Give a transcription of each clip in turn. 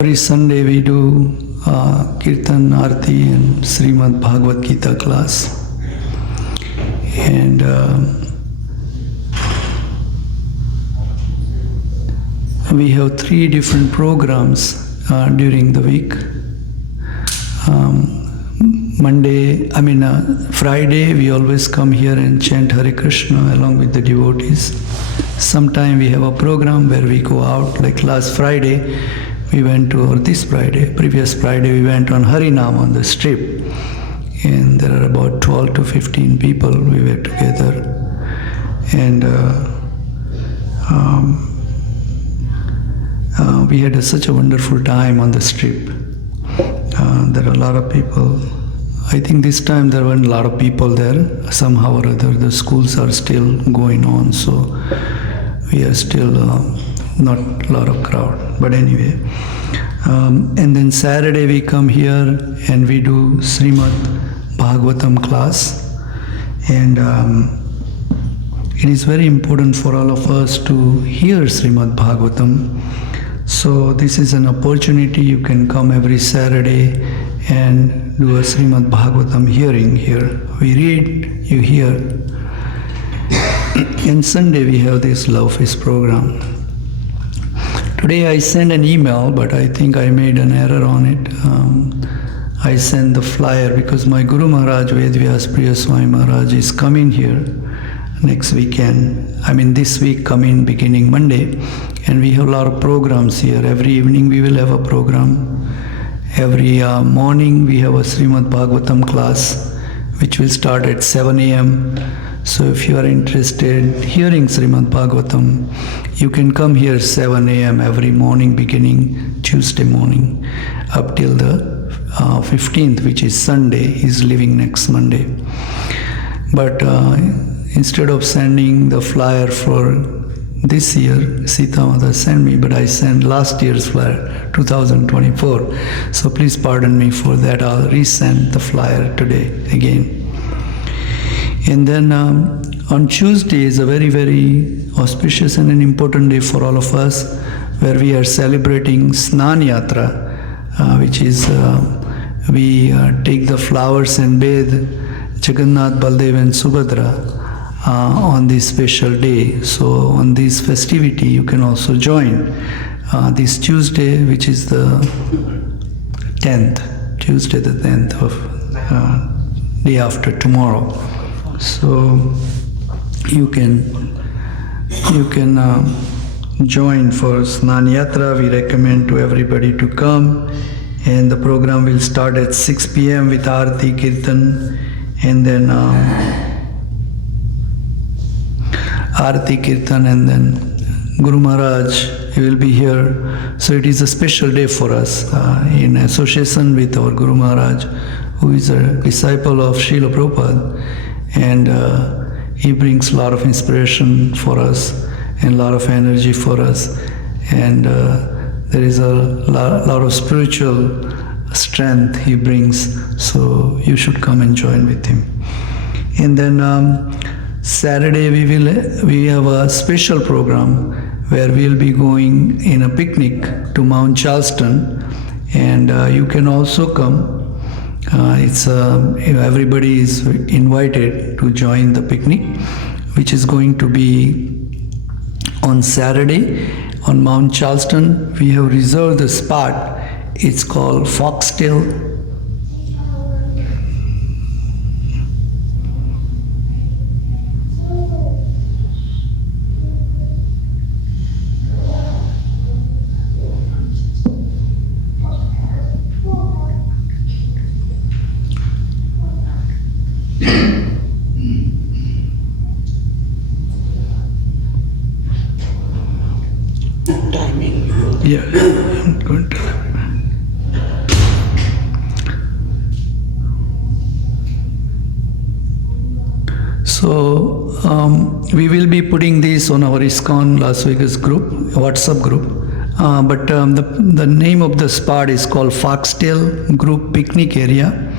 Every Sunday we do Kirtan, Arti and Srimad Bhagavat Gita class. And we have 3 different programs during the week. Friday we always come here and chant Hare Krishna along with the devotees. Sometime we have a program where we go out, like last Friday we went to, or this Friday, previous Friday we went on Harinam on the strip, and there are about 12 to 15 people we were together, and we had such a wonderful time on the strip. There are a lot of people. I think this time there weren't a lot of people there. Somehow or other the schools are still going on, so we are still not a lot of crowd, but anyway. And then Saturday we come here and we do Srimad Bhagavatam class, and it is very important for all of us to hear Srimad Bhagavatam. So this is an opportunity. You can come every Saturday and do a Srimad Bhagavatam hearing here. We read, you hear. And Sunday we have this Love Feast program. Today I sent an email, but I think I made an error on it. I sent the flyer because my Guru Maharaj, Vedvyas Priya Swami Maharaj, is coming here next weekend. This week coming beginning Monday. And we have a lot of programs here. Every evening we will have a program. Every morning we have a Srimad Bhagavatam class, which will start at 7 a.m. So if you are interested hearing Srimad Bhagavatam, you can come here 7 a.m. every morning beginning Tuesday morning up till the 15th, which is Sunday. He's leaving next Monday. But instead of sending the flyer for this year, Sita Mata sent me, but I sent last year's flyer, 2024. So please pardon me for that. I'll resend the flyer today again. And then on Tuesday is a very, very auspicious and an important day for all of us, where we are celebrating Snan Yatra, which is we take the flowers and bathe Jagannath, Baldev and Subhadra on this special day. So on this festivity you can also join this Tuesday, which is the 10th, Tuesday the 10th of day after tomorrow. So you can join for Snan Yatra. We recommend to everybody to come, and the program will start at 6 p.m. with Arti Kirtan, and then Arti Kirtan, and then Guru Maharaj, he will be here. So it is a special day for us in association with our Guru Maharaj, who is a disciple of Srila Prabhupada, and he brings a lot of inspiration for us and a lot of energy for us, and there is a lot of spiritual strength he brings, so you should come and join with him. And then Saturday we have a special program where we'll be going in a picnic to Mount Charleston, and you can also come. Everybody is invited to join the picnic, which is going to be on Saturday on Mount Charleston. We have reserved the spot. It's called Foxtail. Yeah, I'm going to. So we will be putting this on our Iskcon Las Vegas group, WhatsApp group. But the name of the spot is called Foxtail Group Picnic Area,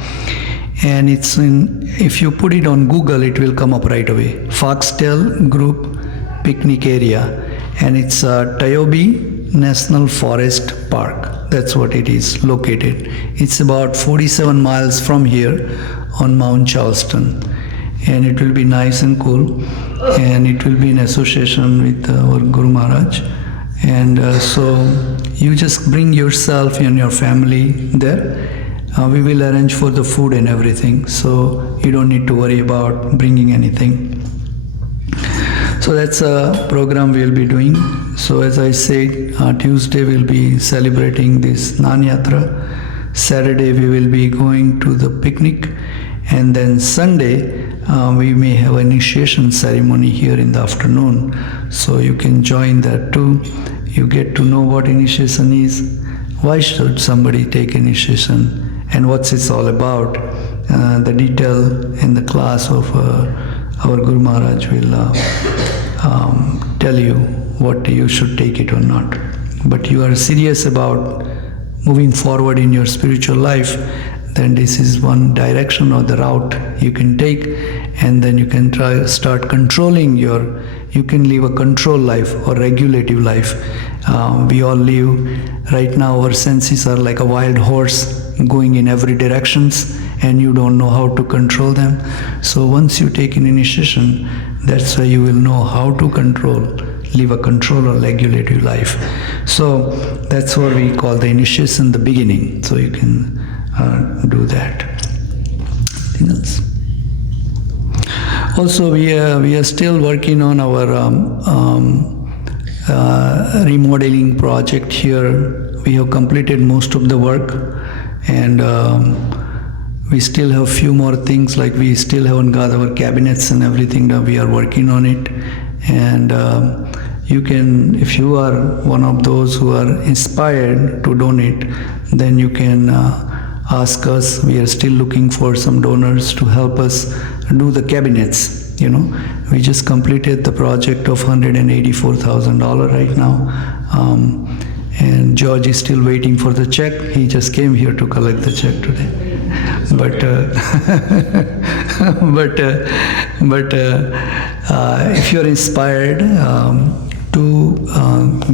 and it's in. If you put it on Google, it will come up right away. Foxtail Group Picnic Area, and it's Tiobe National Forest Park. that's what it is located. It's about 47 miles from here on Mount Charleston. And it will be nice and cool. And it will be in association with our Guru Maharaj. And so you just bring yourself and your family there. We will arrange for the food and everything. So you don't need to worry about bringing anything. So that's a program we'll be doing. So as I said, Tuesday we'll be celebrating this Nan Yatra. Saturday we will be going to the picnic. And then Sunday we may have an initiation ceremony here in the afternoon. So you can join that too. You get to know what initiation is. Why should somebody take initiation? And what's it's all about. The detail in the class of our Guru Maharaj will tell you what you should take it or not. But you are serious about moving forward in your spiritual life, then this is one direction or the route you can take, and then you can start controlling you can live a control life or regulative life. We all live, right now our senses are like a wild horse going in every directions, and you don't know how to control them. So once you take an initiation, that's why you will know how to live a control or regulative life. So that's what we call the initiation, the beginning. So you can do that. Anything else? Also, we are still working on our remodeling project here. We have completed most of the work, and we still have few more things, like we still haven't got our cabinets and everything. Now we are working on it. And you can, if you are one of those who are inspired to donate, then you can ask us. We are still looking for some donors to help us do the cabinets. We just completed the project of $184,000 right now. And George is still waiting for the check. He just came here to collect the check today. But if you're inspired to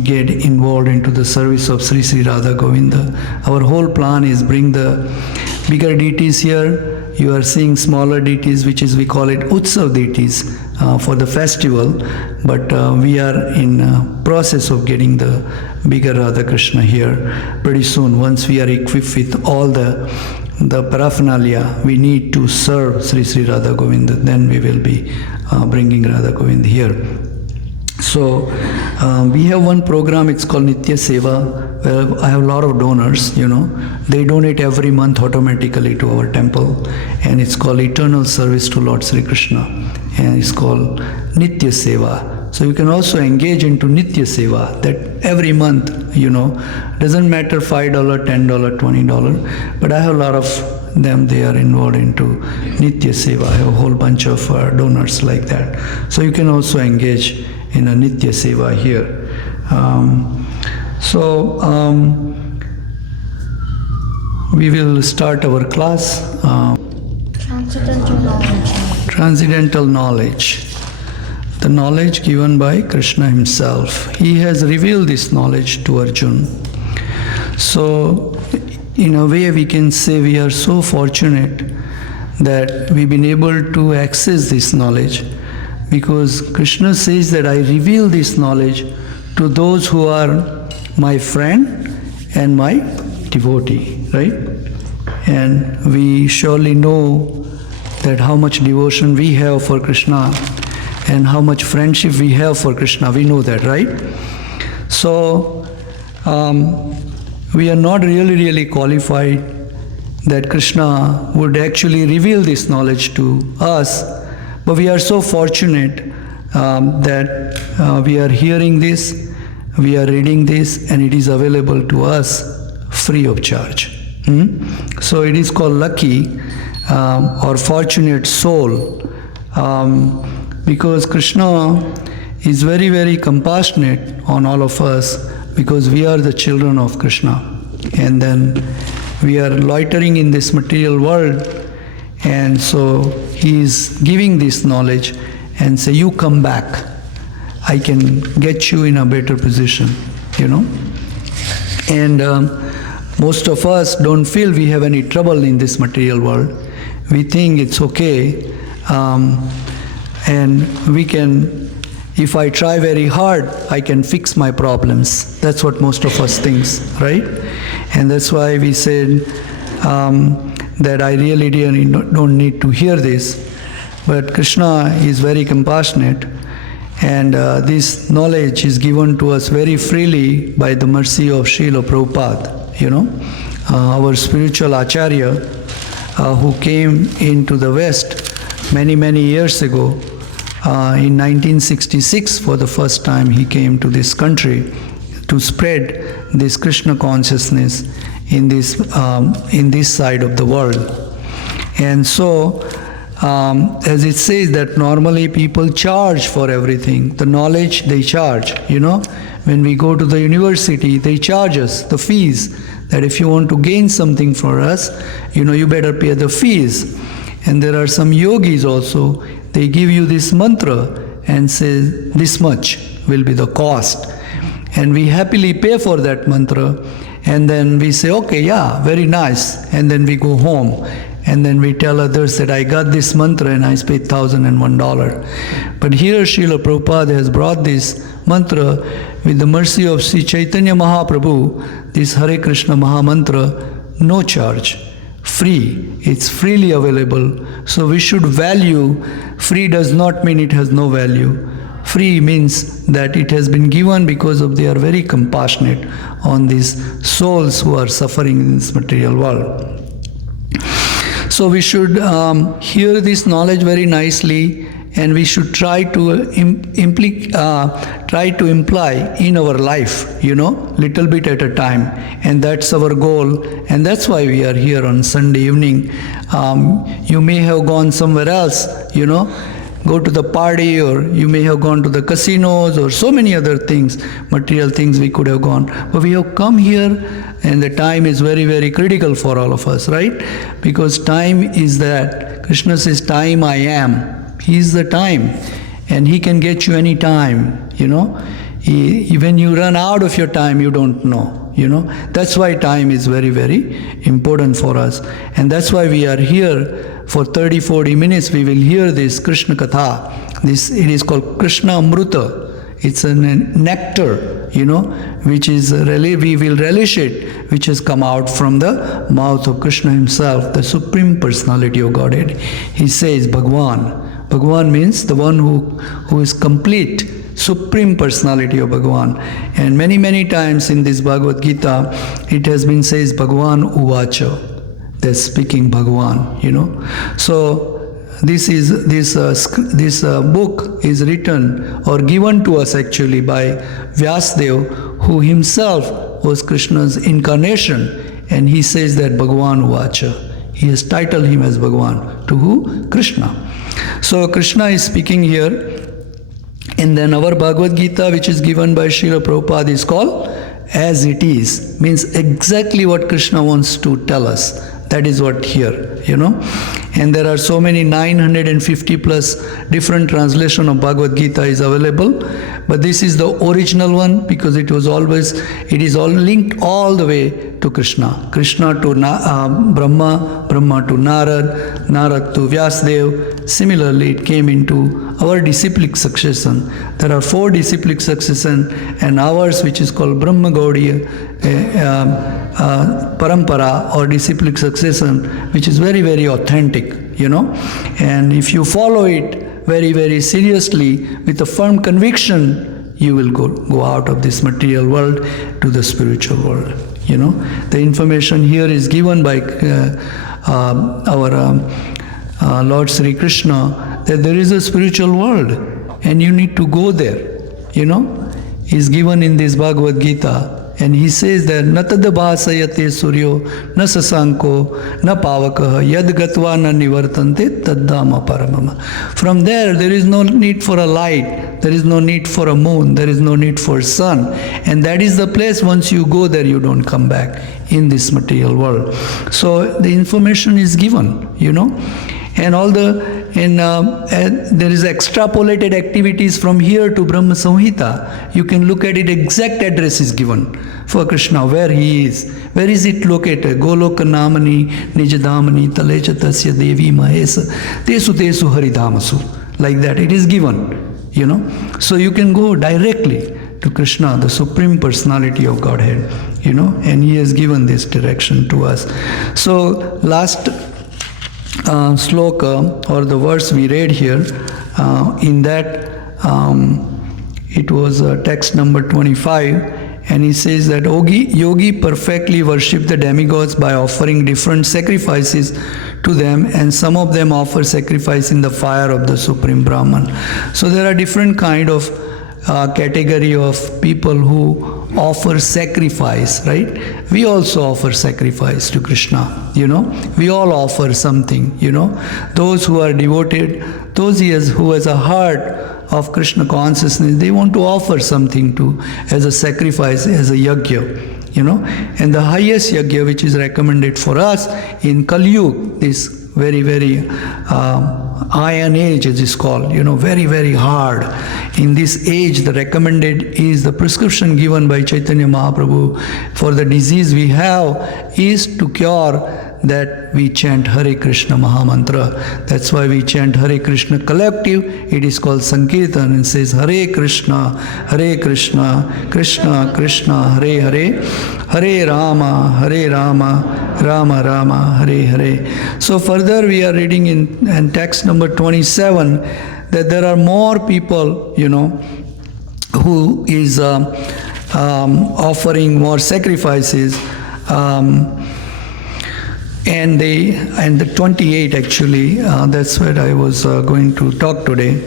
get involved into the service of Sri Sri Radha Govinda, our whole plan is bring the bigger deities here. You are seeing smaller deities, which is, we call it Utsav deities for the festival, but we are in process of getting the bigger Radha Krishna here pretty soon. Once we are equipped with all the paraphernalia we need to serve Sri Sri Radha Govinda, then we will be bringing Radha Govinda here. So we have one program, it's called Nitya Seva, where I have a lot of donors, They donate every month automatically to our temple, and it's called Eternal Service to Lord Sri Krishna, and it's called Nitya Seva. So you can also engage into Nitya Seva, that every month, doesn't matter $5, $10, $20, but I have a lot of them, they are involved into Nitya Seva. I have a whole bunch of donors like that. So you can also engage in a Nitya Seva here. We will start our class. Transcendental knowledge. Transcendental knowledge. The knowledge given by Krishna himself. He has revealed this knowledge to Arjuna. So, in a way, we can say we are so fortunate that we've been able to access this knowledge, because Krishna says that I reveal this knowledge to those who are my friend and my devotee, right? And we surely know that how much devotion we have for Krishna and how much friendship we have for Krishna. We know that, right? So, we are not really qualified that Krishna would actually reveal this knowledge to us, but we are so fortunate that we are hearing this, we are reading this, and it is available to us free of charge. So it is called lucky or fortunate soul, because Krishna is very compassionate on all of us, because we are the children of Krishna, and then we are loitering in this material world, and so he is giving this knowledge and say, you come back, I can get you in a better position, And Most of us don't feel we have any trouble in this material world. We think it's okay, and we can, if I try very hard, I can fix my problems. That's what most of us thinks, right? And that's why we said that I really don't need to hear this. But Krishna is very compassionate, and this knowledge is given to us very freely by the mercy of Srila Prabhupada. Our spiritual Acharya, who came into the West many, many years ago, in 1966 for the first time he came to this country to spread this Krishna consciousness in this side of the world. And so, as it says that normally people charge for everything. The knowledge they charge, When we go to the university, they charge us the fees. That if you want to gain something for us, you better pay the fees. And there are some yogis also, they give you this mantra and say this much will be the cost. And we happily pay for that mantra, and then we say, okay, yeah, very nice. And then we go home. And then we tell others that I got this mantra and I paid $1,001. But here Srila Prabhupada has brought this mantra with the mercy of Sri Chaitanya Mahaprabhu, this Hare Krishna Maha Mantra, no charge, free. It's freely available. So we should value. Free does not mean it has no value. Free means that it has been given because of they are very compassionate on these souls who are suffering in this material world. So we should hear this knowledge very nicely, and we should try to imply in our life, little bit at a time. And that's our goal, and that's why we are here on Sunday evening. You may have gone somewhere else, go to the party, or you may have gone to the casinos, or so many other things, material things we could have gone. But we have come here, and the time is very, very critical for all of us, right? Because time is that. Krishna says, time I am. He is the time, and He can get you any time, When you run out of your time, you don't know. That's why time is very, very important for us. And that's why we are here for 30-40 minutes. We will hear this Krishna Katha. It is called Krishna Amruta. It's a nectar, which is really, we will relish it, which has come out from the mouth of Krishna Himself, the Supreme Personality of Godhead. He says Bhagwan. Bhagwan means the one who is complete, Supreme Personality of Bhagwan. And many, many times in this Bhagavad Gita, it has been says Bhagwan Uvacha. That's speaking Bhagwan, So this book is written or given to us actually by Vyasadeva, who himself was Krishna's incarnation, and he says that Bhagwan Uvacha. He has titled him as Bhagwan. To who? Krishna. So Krishna is speaking here, and then our Bhagavad Gita, which is given by Srila Prabhupada, is called As It Is, means exactly what Krishna wants to tell us. That is what here, And there are so many 950 plus different translation of Bhagavad Gita is available. But this is the original one because it is all linked all the way to Krishna. Krishna to Brahma, Brahma to Narad, Narad to Vyasadeva. Similarly, it came into our disciplic succession. There are 4 disciplic succession, and ours, which is called Brahma Gaudiya Parampara or disciplic succession, which is very, very authentic, And if you follow it very, very seriously with a firm conviction, you will go out of this material world to the spiritual world. The information here is given by our Lord Sri Krishna that there is a spiritual world and you need to go there. Is given in this Bhagavad Gita. And he says that Natada bhasayate suryo na sasanko na pavakaha yad gatva na nivartante taddama paramama. From there is no need for a light, there is no need for a moon, there is no need for sun. And that is the place, once you go there, you don't come back in this material world. So the information is given, And all the and there is extrapolated activities from here to Brahma Samhita. You can look at it, exact address is given for Krishna, where he is. Where is it located? Goloka Namani Nijadamani Talecha Tasya Devi Mahesa Tesu Tesu Haridhamasu. Like that, it is given, you know. So you can go directly to Krishna, the Supreme Personality of Godhead, you know, and he has given this direction to us. So last sloka, or the verse we read here, in that it was text number 25, and he says that yogi perfectly worship the demigods by offering different sacrifices to them, and some of them offer sacrifice in the fire of the Supreme Brahman. So there are different kind of category of people who offer sacrifice, right? We also offer sacrifice to Krishna, you know. We all offer something, you know. Those who are devoted, those who has a heart of Krishna consciousness, they want to offer something to as a sacrifice, as a yajna, you know. And the highest yajna which is recommended for us in Kali Yuga, this very, very iron age, as it's called, you know, very, very hard. In this age, the recommended is the prescription given by Chaitanya Mahaprabhu for the disease we have is to cure that we chant Hare Krishna Mahamantra. That's why we chant Hare Krishna collective. It is called Sankirtan and says Hare Krishna, Krishna Krishna, Hare Hare, Hare Rama, Rama Rama, Hare Hare. So further we are reading in text number 27 that there are more people, you know, who is offering more sacrifices. And the 28 actually, that's what I was going to talk today,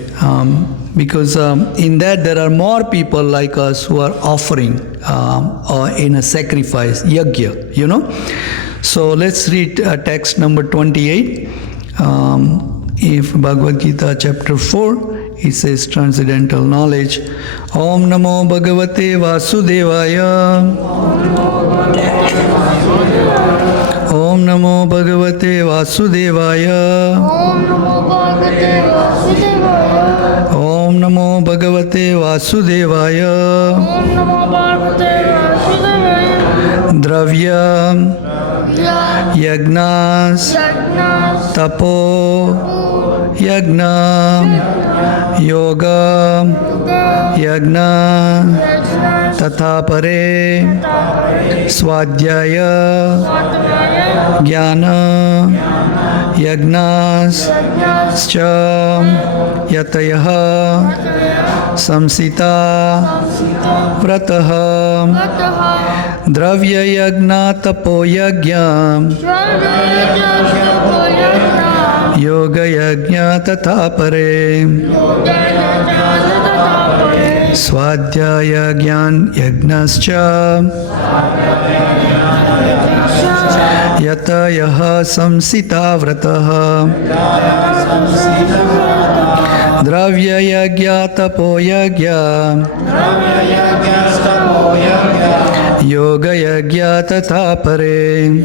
because in that there are more people like us who are offering in a sacrifice, yajna, you know. So let's read text number 28. If Bhagavad Gita chapter 4, it says transcendental knowledge. Om Namo Bhagavate Vasudevaya. Om Namo Bhagavate Vasudevaya. Om Namo Bhagavate Vasudevaya. Dravya Yagnas Tapo Yagna Yoga Yagna Tatha Pare Swadhyaya Jnana Yagnas Scha Yatayaha Samsita Vrataha Dravya Yagna Tapo Yagna Yoga Yagna Tatha Pare Swadhyaya Gyan Yagnascha Yatayaha Samsita Vrataha Dravya Yagya Tapo Yagya Yoga Yagya Tatha Pare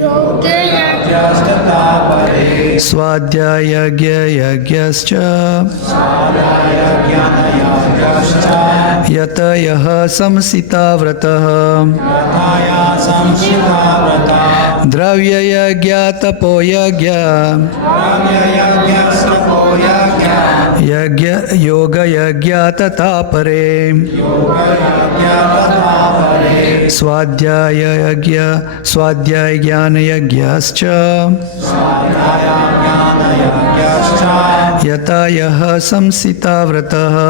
Swadhyaya Yagyascha Yatayaha Samsita Vrataha Dravya Yagya Tapo Yagya Yoga Yagya Tatha Pare Swadhyaya Jnana Yagyascha Yatayaha Samsita Vrataha.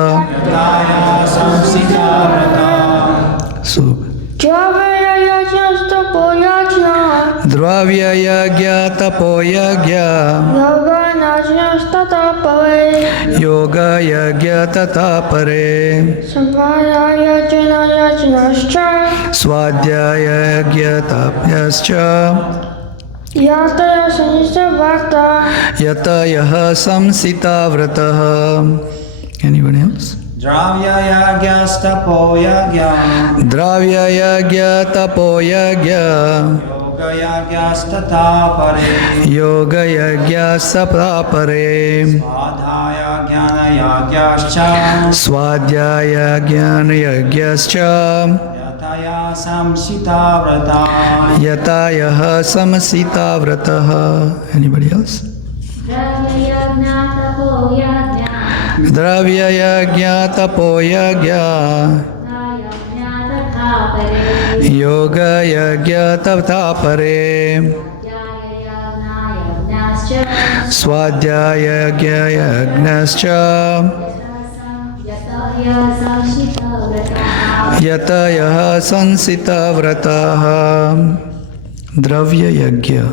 So Dravya Yagya Tapo Yagya Yoga Yagya Tatha Pare Swadhyaya Yagya Tapyascha Yatayaha Samsita Vrataha. Anyone else? Dravya Yagya Tapo Yagya Dravya Yagya Tapo Yagya Yoga Yagya Tatha Pare Yoga Yagya Tatha Pare Jnana-yagyascha Swadhyaya Jnana Yagyascha Yataya Samsita Vrata Yatayaha Samasita Vrataha. Anybody else? Dravya Yajna Tapo Yajna Yoga Yajna Tatha Pare Swadhyaya Yajnascha Yatayaha Sansita Vrataha. Dravya Yajna,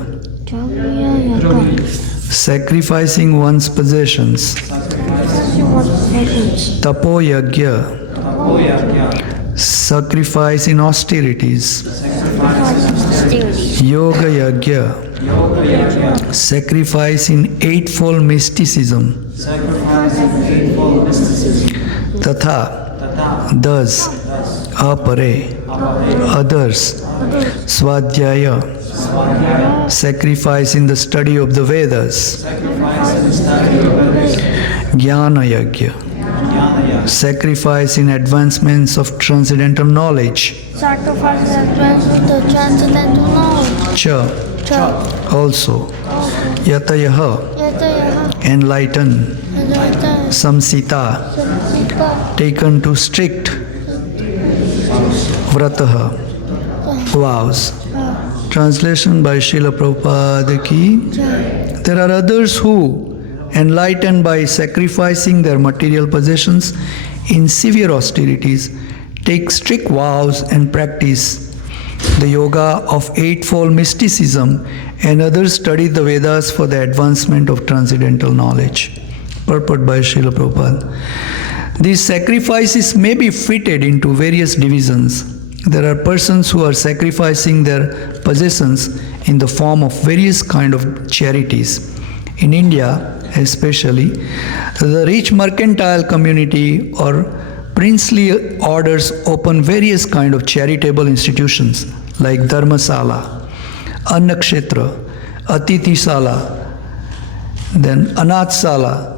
sacrificing one's possessions. Tapo Yajna, sacrifice in austerities. Yoga Yajna, sacrifice in eightfold mysticism. Tatha, thus, apare, others. Swadhyaya, sacrifice in the study of the Vedas. Jnana Yajna, sacrifice in advancements of transcendental knowledge. Sacrifice advance the transcendental knowledge. Cha, also. Yatayaha, enlighten. Samsita, taken to strict. Vrataha, vows. Translation by Srila Prabhupada ki. There are others who, enlightened by sacrificing their material possessions in severe austerities, take strict vows and practice the yoga of eightfold mysticism, and others study the Vedas for the advancement of transcendental knowledge. Purport by Srila Prabhupada. These sacrifices may be fitted into various divisions. There are persons who are sacrificing their possessions in the form of various kind of charities. In India, especially, the rich mercantile community or princely orders open various kind of charitable institutions like Dharmasala, Annakshetra, Atiti Sala, then Anath Sala,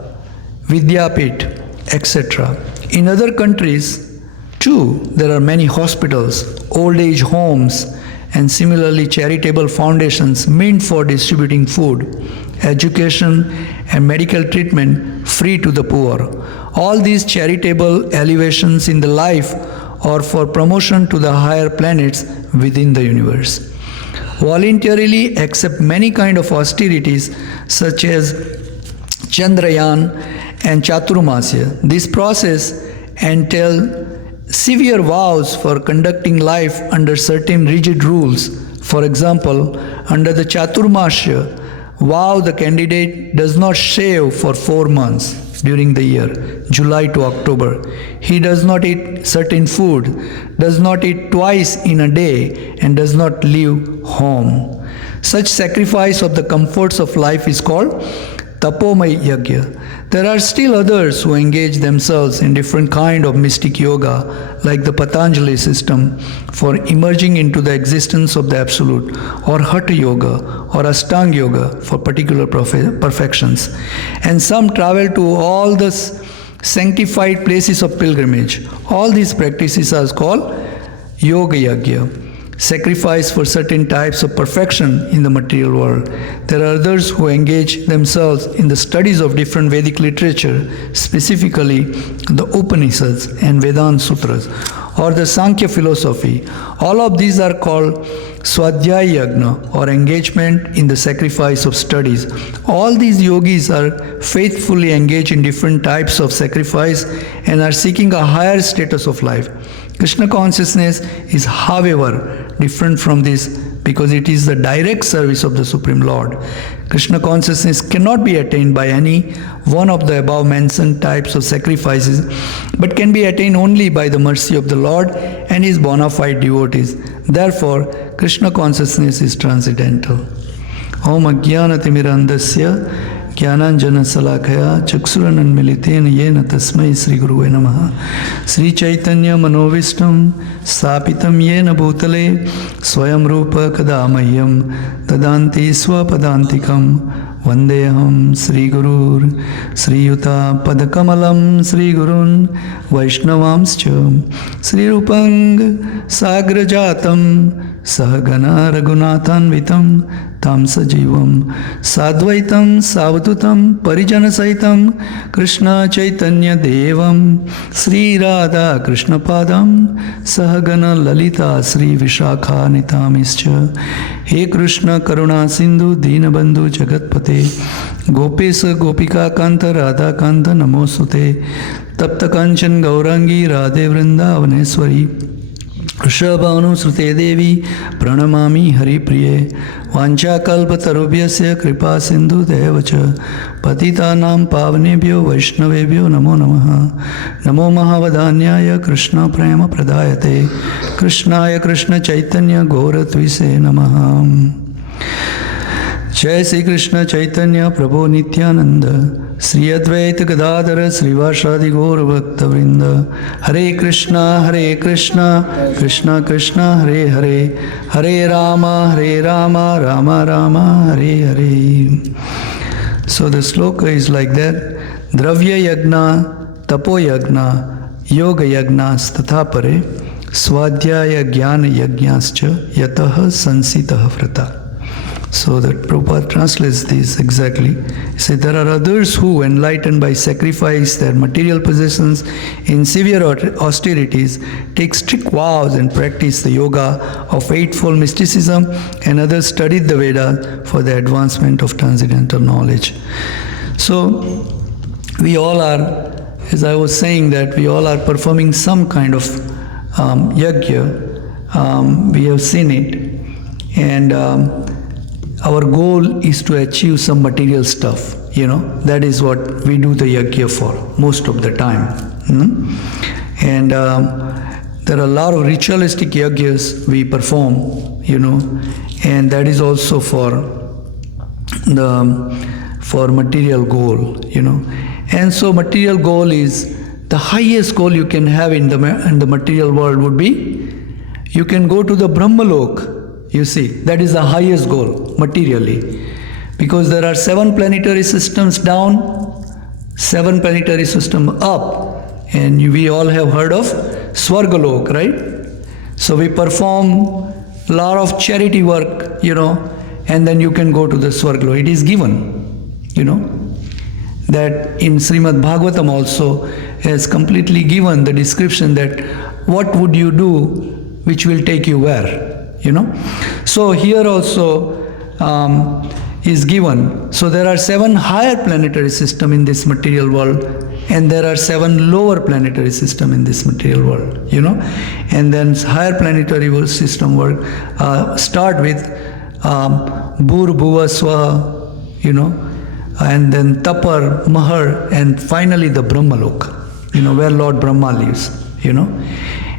Vidyapit, etc. In other countries, too, there are many hospitals, old age homes, and similarly charitable foundations meant for distributing food, education, and medical treatment free to the poor. All these charitable elevations in the life are for promotion to the higher planets within the universe. Voluntarily accept many kind of austerities such as Chandrayan and Chaturmasya. This process entails severe vows for conducting life under certain rigid rules. For example, under the Chaturmasya vow, the candidate does not shave for 4 months during the year, July to October. He does not eat certain food, does not eat twice in a day, and does not leave home. Such sacrifice of the comforts of life is called Tapomay Yajna. There are still others who engage themselves in different kind of mystic yoga, like the Patanjali system, for emerging into the existence of the Absolute, or Hatha Yoga, or Ashtanga Yoga for particular perfections. And some travel to all the sanctified places of pilgrimage. All these practices are called Yoga Yajna, sacrifice for certain types of perfection in the material world. There are others who engage themselves in the studies of different Vedic literature, specifically the Upanishads and Vedanta Sutras, or the Sankhya philosophy. All of these are called Swadhyaya Yajna, or engagement in the sacrifice of studies. All these yogis are faithfully engaged in different types of sacrifice and are seeking a higher status of life. Krishna consciousness is, however, different from this because it is the direct service of the Supreme Lord. Krishna consciousness cannot be attained by any one of the above mentioned types of sacrifices, but can be attained only by the mercy of the Lord and his bona fide devotees. Therefore, Krishna consciousness is transcendental. Om Ajnanatimirandasya Jnananjana Salakaya Chaksurananmilitena Yena Tasmai Sri Guruve Namaha. Sri Chaitanya Manovistam Sapitam Yena Bhutale Swayam Rupa Kadamahyam Dadanti Swapadantikam Vandeham Sri Gurur Sri Yuta Padakamalam Sri Gurun Vaishnavamscha Sri Rupang Sagrajatam Sahagana Raghunathanvitam Tam Sajivam Sadvaitam Savatutam Parijana Saitam Krishna Chaitanya Devam Sri Radha Krishna Padam Sahagana Lalita Sri Vishakha Nitamischa He Krishna Karuna Sindhu Dinabandhu Jagatpate Gopesa Gopika Kanta Radha Kanta Namosute Tapta Kanchan Gaurangi Radhe Vrindavaneswari Rishabhanu Srute Devi Pranamami Hari Priye Vancha Kalpa Tarubhyasya Kripa Sindhu Devacha Patitanam Pavanebhyo Vaishnavebhyo Namo Namaha Namo Mahavadanyaya Krishna Prema Pradayate Krishnaya Krishna Chaitanya Gauratvise Namaha Jai Sri Krishna Chaitanya Prabhu Nityananda Sri Advaita Gadadhara Srivasadi Gaura Bhakta Vrinda Hare Krishna Krishna Krishna Hare Hare Hare Rama Rama Rama Hare Hare. So the sloka is like that. Dravya Yagna Tapo Yagna Yoga Yagnas Tathapare Swadhyaya Jnana Yajnascha Yataha Sansitaha Vrata. So that Prabhupada translates this exactly. He said, there are others who, enlightened by sacrifice their material possessions in severe austerities, take strict vows and practice the yoga of eightfold mysticism, and others studied the Veda for the advancement of transcendental knowledge. So, we all are, as I was saying, that we all are performing some kind of yajna. We have seen it. And our goal is to achieve some material stuff, that is what we do the yajna for most of the time. And there are a lot of ritualistic yajnas we perform, and that is also for material goal, And so material goal is the highest goal you can have in the material world would be, you can go to the Brahmalok. You see, that is the highest goal, materially. Because there are 7 planetary systems down, 7 planetary systems up. And we all have heard of Swargalok, right? So we perform a lot of charity work, and then you can go to the Swargalok. It is given, that in Srimad Bhagavatam also has completely given the description that what would you do which will take you where. So here also is given. So there are 7 higher planetary systems in this material world, and there are 7 lower planetary systems in this material world, And then higher planetary system work start with Bhur Bhuva Swaha, and then Tapar, Mahar, and finally the Brahmalok, where Lord Brahma lives,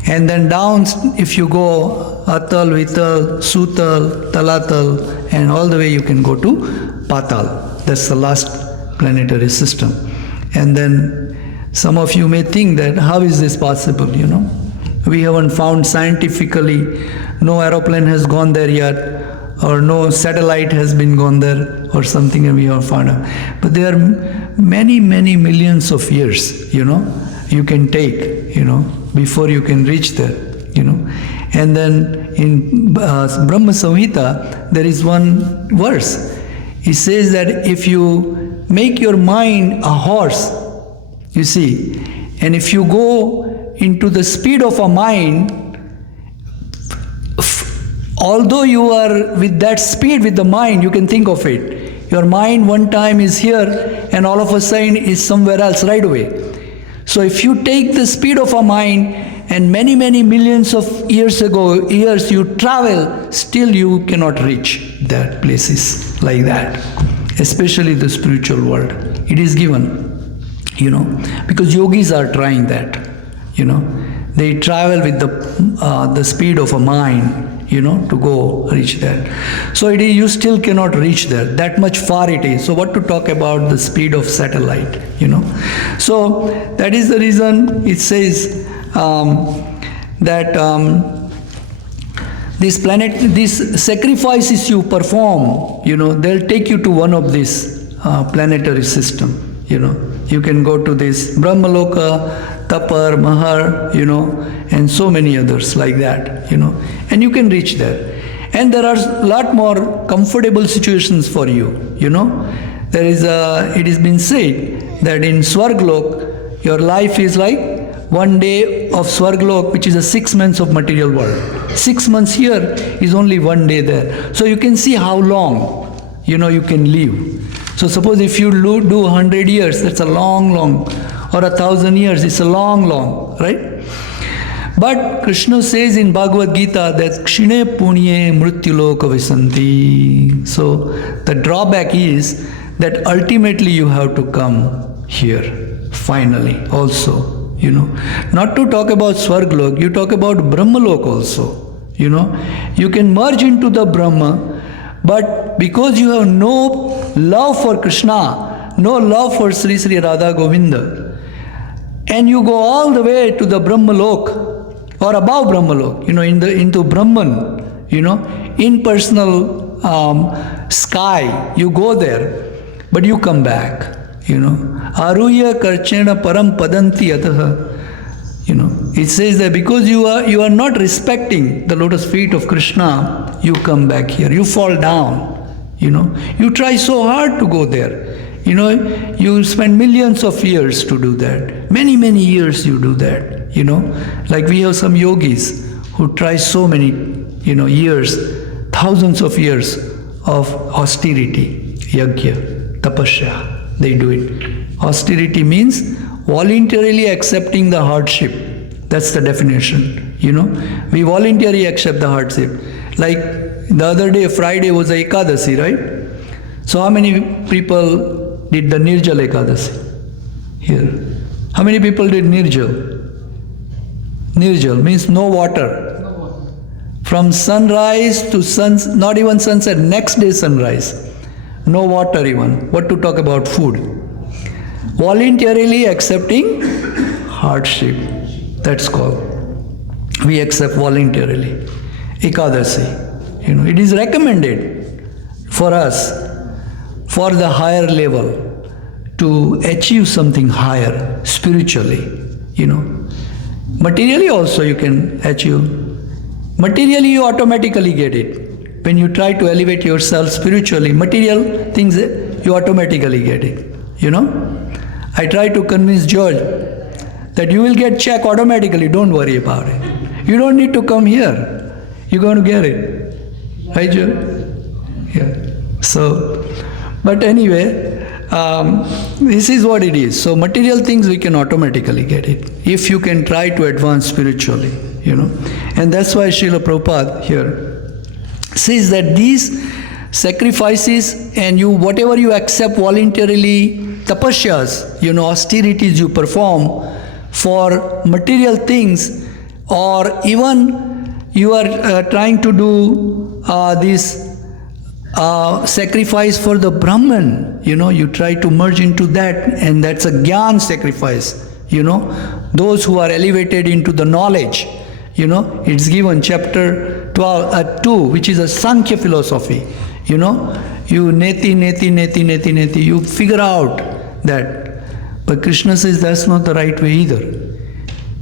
And then down, if you go Atal, Vital, Sutal, Talatal, and all the way you can go to Patal. That's the last planetary system. And then some of you may think that how is this possible, We haven't found scientifically, no aeroplane has gone there yet, or no satellite has been gone there, or something, and we have found out. But there are many, many millions of years, you can take, before you can reach there, And then in Brahma Samhita, there is one verse. It says that if you make your mind a horse, you see, and if you go into the speed of a mind, although you are with that speed with the mind, you can think of it. Your mind one time is here and all of a sudden is somewhere else right away. So if you take the speed of a mind and many, many millions of years you travel, still you cannot reach that places like that. Especially the spiritual world. It is given, because yogis are trying that, They travel with the speed of a mind, to go reach that. So you still cannot reach there. That much far it is. So what to talk about the speed of satellite, So that is the reason it says that this planet, these sacrifices you perform, they'll take you to one of these planetary system. You can go to this Brahmaloka, Tapar, Mahar, and so many others like that, and you can reach there. And there are a lot more comfortable situations for you, There is it has been said that in Swarglok, your life is like one day of Swarglok, which is a 6 months of material world. 6 months here is only one day there. So you can see how long, you can live. So suppose if you do 100 years, that's a long, or 1,000 years, it's a long, right? But Krishna says in Bhagavad Gita that Kshine Punye Mrityuloka Visanti. So the drawback is that ultimately you have to come here, finally, also. Not to talk about Swarglok, you talk about Brahmalok also. You can merge into the Brahma, but because you have no love for Krishna, no love for Sri Sri Radha Govinda, and you go all the way to the Brahmalok, or above Brahmalok, into Brahman, impersonal sky, you go there, but you come back, Aruya karchena param padanti ataha. It says that because you are not respecting the lotus feet of Krishna, you come back here, you fall down, you try so hard to go there. You spend millions of years to do that. Many, many years you do that, Like we have some yogis who try so many, years, thousands of years of austerity, yajna, tapasya. They do it. Austerity means voluntarily accepting the hardship. That's the definition, We voluntarily accept the hardship. Like the other day, Friday was the Ekadasi, right? So how many people did the Nirjal Ekadasi here? How many people did Nirjal? Nirjal means no water. From sunrise to not even sunset, next day sunrise. No water even. What to talk about food? Voluntarily accepting hardship. That's called. We accept voluntarily. Ekadasi. It is recommended for us, for the higher level, to achieve something higher spiritually. Materially also you can achieve. Materially you automatically get it. When you try to elevate yourself spiritually, material things, you automatically get it. I try to convince George that you will get check automatically, don't worry about it. You don't need to come here. You're going to get it. Right, George? Yeah. So, but anyway, this is what it is. So material things we can automatically get it if you can try to advance spiritually, And that's why Srila Prabhupada here says that these sacrifices and whatever you accept voluntarily, tapasyas, austerities you perform for material things, or even you are trying to do this sacrifice for the Brahman, you try to merge into that, and that's a Gyan sacrifice, those who are elevated into the knowledge, it's given chapter 2, which is a Sankhya philosophy, you neti, you figure out that. But Krishna says that's not the right way either.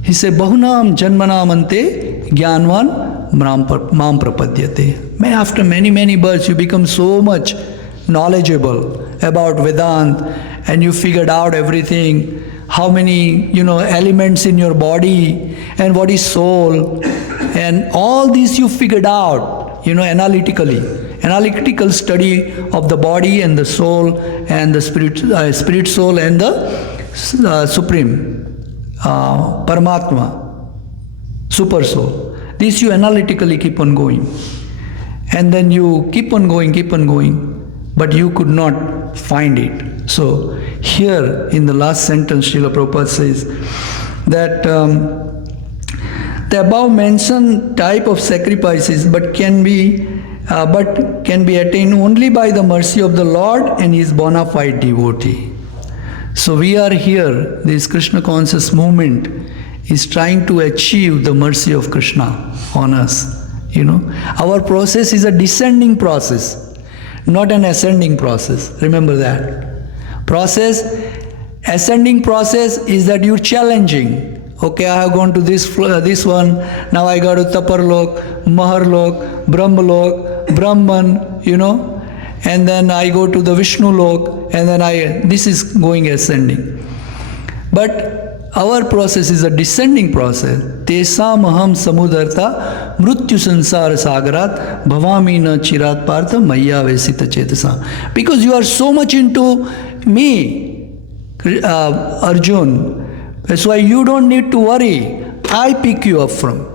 He said, Bahunam janmanam ante jnanvan mam prapadyate. After many, many births, you become so much knowledgeable about Vedanta, and you figured out everything, how many, elements in your body, and what is soul, and all these you figured out, analytically. Analytical study of the body and the soul and the spirit soul and the supreme, Paramatma, super soul. This you analytically keep on going. And then you keep on going, but you could not find it. So here in the last sentence, Srila Prabhupada says that the above mentioned type of sacrifices can be attained only by the mercy of the Lord and His bona fide devotee. So we are here, this Krishna conscious movement is trying to achieve the mercy of Krishna on us, Our process is a descending process, not an ascending process. Remember that. Ascending process is that you're challenging. Okay, I have gone to this one, now I go to Taparlok, Maharlok, Brahmalok, Brahman, and then I go to the Vishnu Lok, and then this is going ascending. But our process is a descending process. Tesam aham samudarta mrityu sansara sagarat bhavami na chirat partha maya vesita chetasa. Because you are so much into me, Arjun. That's why you don't need to worry. I pick you up from.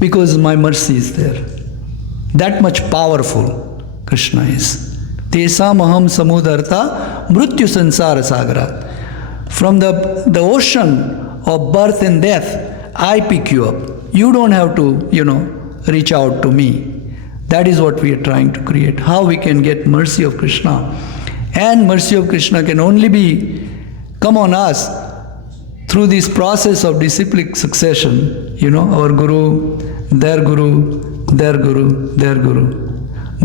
Because my mercy is there. That much powerful Krishna is. Tesam aham samudarta mrityu sansara sagarat. From the ocean of birth and death, I pick you up. You don't have to, reach out to me. That is what we are trying to create. How we can get mercy of Krishna. And mercy of Krishna can only come on us through this process of disciplic succession. Our Guru, their Guru, their Guru, their Guru.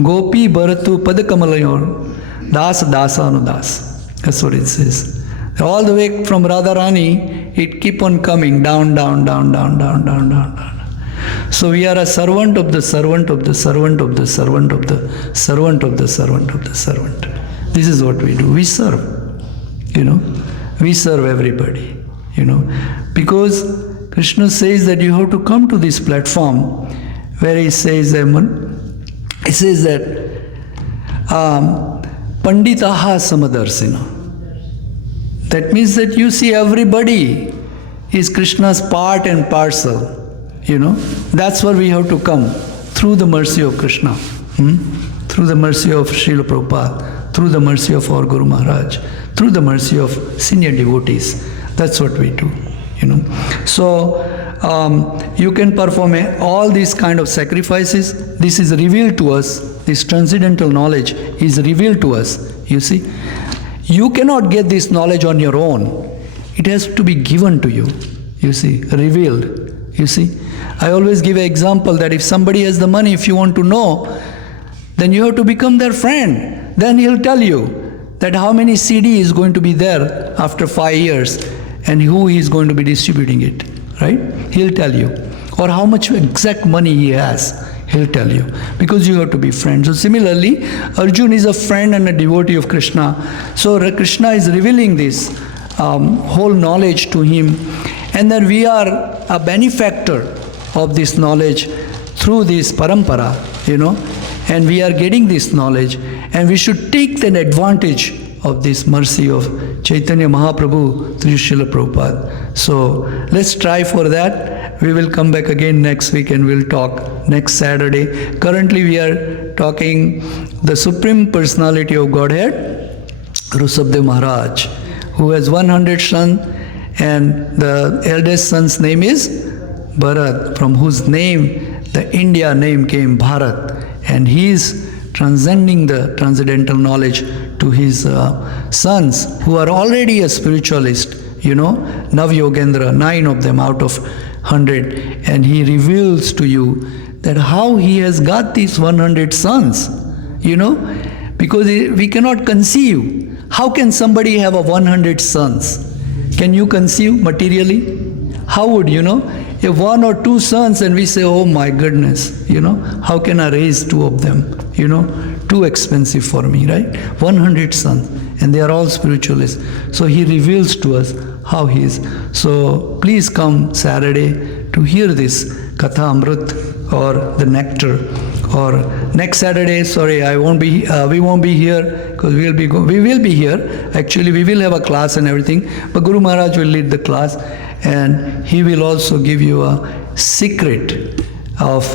Gopi Bharatu Padakamalayor Das Dasanu Das. That's what it says. All the way from Radharani, it keep on coming down, down, down, down, down, down, down, down. So we are a servant of the servant of the servant of the servant of the servant of the servant of the servant. This is what we do. We serve. We serve everybody. Because Krishna says that you have to come to this platform where he says that Panditaha Samadarsina. That means that you see everybody is Krishna's part and parcel. That's where we have to come through the mercy of Krishna, through the mercy of Srila Prabhupada, through the mercy of our Guru Maharaj, through the mercy of senior devotees. That's what we do. So you can perform all these kind of sacrifices. This is revealed to us. This transcendental knowledge is revealed to us. You see. You cannot get this knowledge on your own. It has to be given to you, revealed. I always give an example that if somebody has the money, if you want to know, then you have to become their friend. Then he'll tell you that how many CD is going to be there after 5 years and who is going to be distributing it, right? He'll tell you. Or how much exact money he has. He'll tell you, because you have to be friends. So similarly, Arjun is a friend and a devotee of Krishna. So Krishna is revealing this whole knowledge to him. And then we are a benefactor of this knowledge through this parampara, and we are getting this knowledge. And we should take that advantage of this mercy of Chaitanya Mahaprabhu through Srila Prabhupada. So let's try for that. We will come back again next week and we'll talk next Saturday. Currently we are talking the Supreme Personality of Godhead, Rushabdev Maharaj, who has 100 sons, and the eldest son's name is Bharat, from whose name the India name came Bharat. And he is transcending the transcendental knowledge to his sons, who are already a spiritualist, Nav Yogendra, 9 of them out of 100. And he reveals to you that how he has got these 100 sons, because we cannot conceive. How can somebody have a 100 sons? Can you conceive materially? How would, if 1 or 2 sons and we say, oh my goodness, how can I raise 2 of them? Too expensive for me, right? 100 sons, and they are all spiritualists. So he reveals to us how he is. So please come Saturday to hear this Katha Amrit or the Nectar. Or next Saturday, sorry, we won't be here because we will be here. Actually, we will have a class and everything, but Guru Maharaj will lead the class, and he will also give you a secret of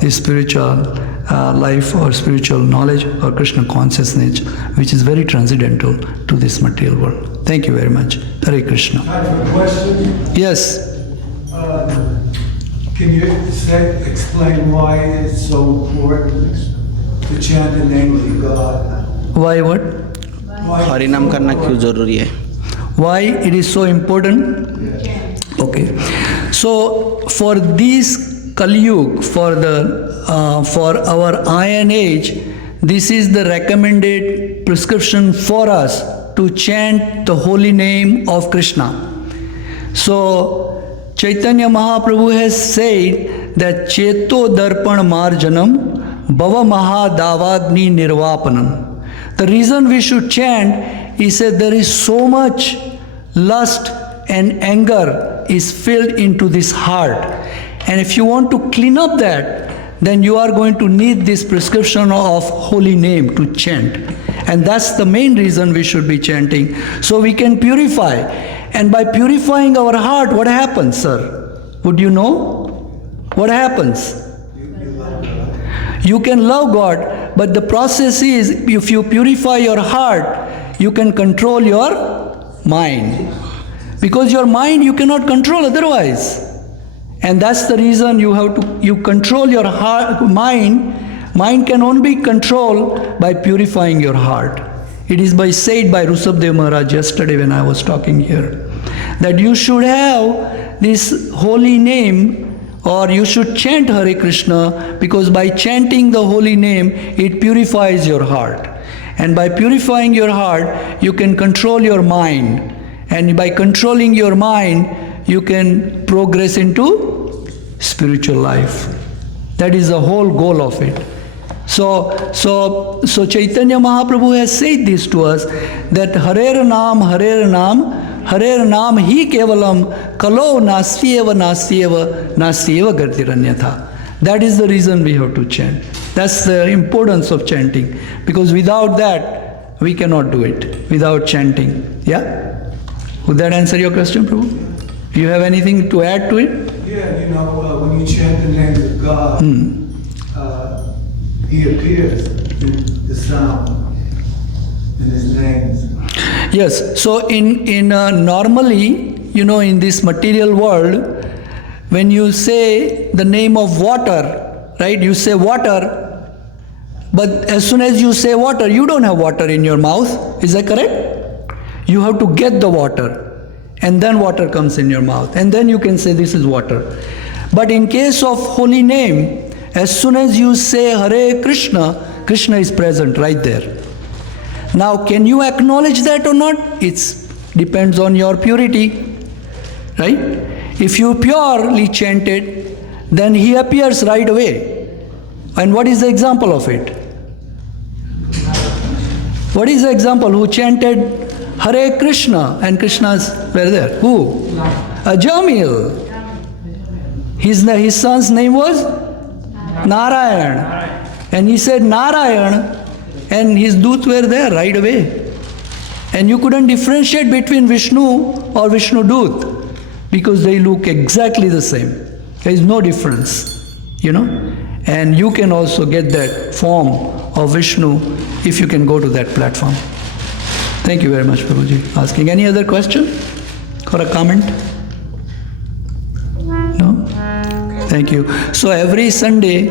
the spiritual life or spiritual knowledge or Krishna consciousness, which is very transcendental to this material world. Thank you very much. Hare Krishna. I have a question. Yes. Can you explain why it's so important to chant the name of God? Why what? हरिनाम करना क्यों जरूरी है? Why it is so important? Okay. So for these Kali Yuga, for our Iron Age, this is the recommended prescription for us to chant the holy name of Krishna. So Chaitanya Mahaprabhu has said that Cheto Darpan Marjanam Bhava Mahadavagni Nirvapanam. The reason we should chant, he said, there is so much lust and anger is filled into this heart. And if you want to clean up that, then you are going to need this prescription of holy name to chant. And that's the main reason we should be chanting, so we can purify. And by purifying our heart, what happens, sir? Would you know? What happens? You can love God, but the process is, if you purify your heart, you can control your mind. Because your mind you cannot control otherwise. And that's the reason you control your heart, mind. Mind can only be controlled by purifying your heart. It is said by Rushabdev Maharaj yesterday when I was talking here, that you should have this holy name, or you should chant Hare Krishna, because by chanting the holy name, it purifies your heart. And by purifying your heart, you can control your mind. And by controlling your mind, you can progress into spiritual life. That is the whole goal of it. So Chaitanya Mahaprabhu has said this to us, that Harer Nam, Harer Nam, Harer Nam hi kevalam kalo nastyeva nastyeva nastyeva gartiranyatha. That is the reason we have to chant. That's the importance of chanting. Because without that, we cannot do it. Without chanting. Yeah? Would that answer your question, Prabhu? Do you have anything to add to it? Yeah, when you chant the name of God, He appears in the sound, in His names. Yes. So in normally, in this material world, when you say the name of water, right? You say water, but as soon as you say water, you don't have water in your mouth. Is that correct? You have to get the water, and then water comes in your mouth, and then you can say this is water. But in case of holy name, as soon as you say Hare Krishna, Krishna is present right there. Now, can you acknowledge that or not? It depends on your purity, right? If you purely chant it, then He appears right away. And what is the example of it? What is the example? Who chanted Hare Krishna, and Krishna's were there? Who? Jamil. His son's name was Narayan. And he said Narayan, and his dut were there right away. And you couldn't differentiate between Vishnu or Vishnu dut, because they look exactly the same. There is no difference, And you can also get that form of Vishnu if you can go to that platform. Thank you very much, Prabhuji. Asking any other question or a comment? No? Thank you. So every Sunday,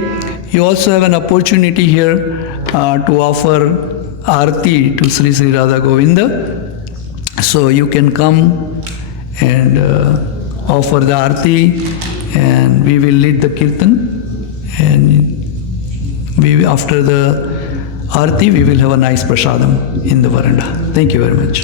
you also have an opportunity here to offer Aarti to Sri Sri Radha Govinda. So you can come and offer the Aarti, and we will lead the Kirtan. And after the Aarti, we will have a nice prasadam in the veranda. Thank you very much.